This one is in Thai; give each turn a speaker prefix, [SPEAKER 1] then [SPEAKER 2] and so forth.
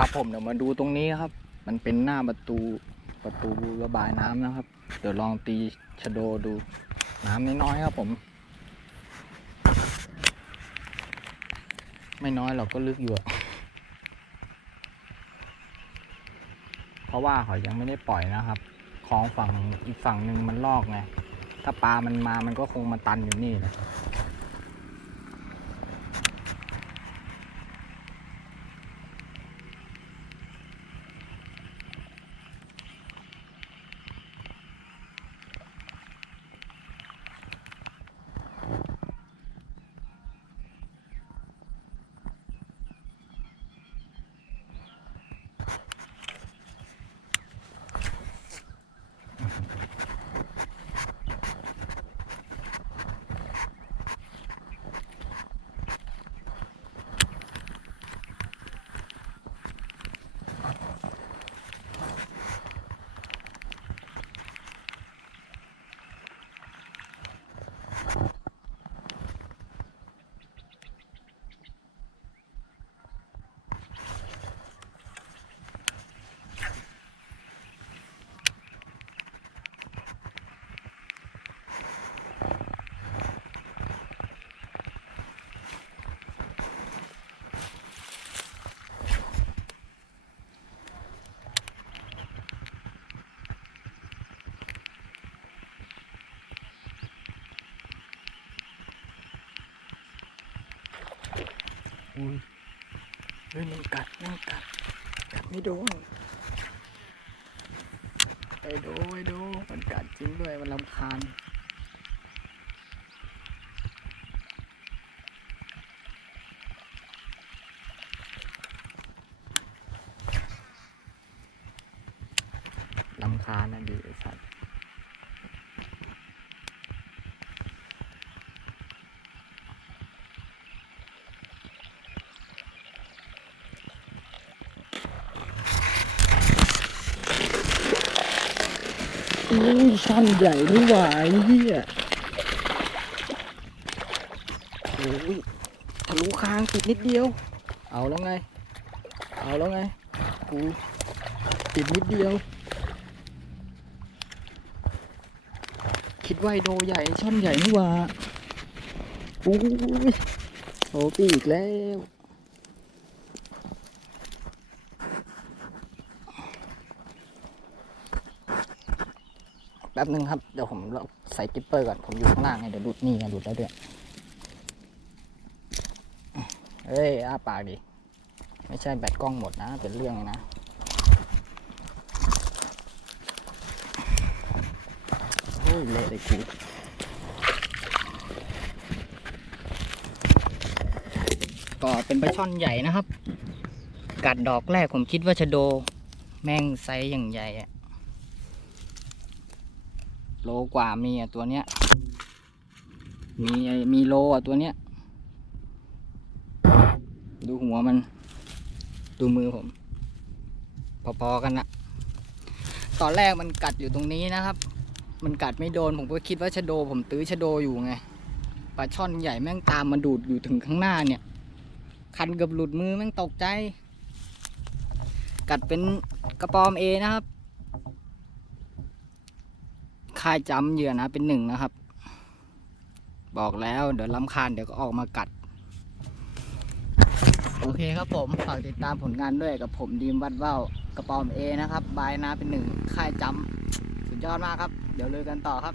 [SPEAKER 1] ครับผมเดี๋ยวมาดูตรงนี้ครับ มันเป็นหน้าประตูประตูระบายน้ำนะครับ เดี๋ยวลองตีชะโดดูน้ำน้อยๆครับผม ไม่น้อยเราก็ลึกอยู่อะเพราะว่าเขายังไม่ได้ปล่อยนะครับคลองฝั่งอีกฝั่งหนึ่งมันลอกไงถ้าปลามันมามันก็คงมาตันอยู่นี่แหละ อุ้ยเฮ้ยมันกัดมันกัดกัดไม่โดนไอ้โดไอ้โดมันกัดจริงด้วยมันลำคาญลำคาญนะดีสัตว์ อุ้ยช่อนใหญ่นี่หวาไอ้เหี้ยโอ้ยทะลุคางติดนิดเดียว เอาแล้วไง เอาแล้วไง กูติดนิดเดียว คิดว่าโดใหญ่ช่อนใหญ่นี่หว่าอุ้ยโอ้ปีอีกแล้ว แป๊บนึงครับ เดี๋ยวผมใส่กิปเปอร์ก่อน ผมอยู่ข้างล่างไงเดี๋ยวดูดนี่ไงดูดแล้วด้วยเฮ้ยอ้าปากดิ ไม่ใช่แบตกล้องหมดนะ เป็นเรื่องเลยนะ โอ้ยเละเลยกูก็เป็นปลาช่อนใหญ่นะครับ กัดดอกแรกผมคิดว่าชะโด แม่งไซส์อย่างใหญ่อะ โลกว่ามีอะตัวเนี้ย มีมีโลอะตัวเนี้ย ดูหัวมัน ดูมือผม พอๆกันนะตอนแรกมันกัดอยู่ตรงนี้นะครับ มันกัดไม่โดนผมก็คิดว่าชะโด ผมตื้อชะโดอยู่ไงปลาช่อนใหญ่แม่งตามมาดูดอยู่ถึงข้างหน้าเนี่ย คันเกับหลุดมือแม่งตกใจ กัดเป็นกระปอมเอนะครับ ค่ายจำเหยื่อนะเป็นหนึ่งนะครับ บอกแล้วเดี๋ยวลำคาญเดี๋ยวก็ออกมากัด โอเคครับผมฝากติดตามผลงานด้วยกับผมดีมวัดเว้ากระปอมเอนะครับ บายนะเป็นหนึ่งค่ายจำสุดยอดมากครับ เดี๋ยวเลยกันต่อครับ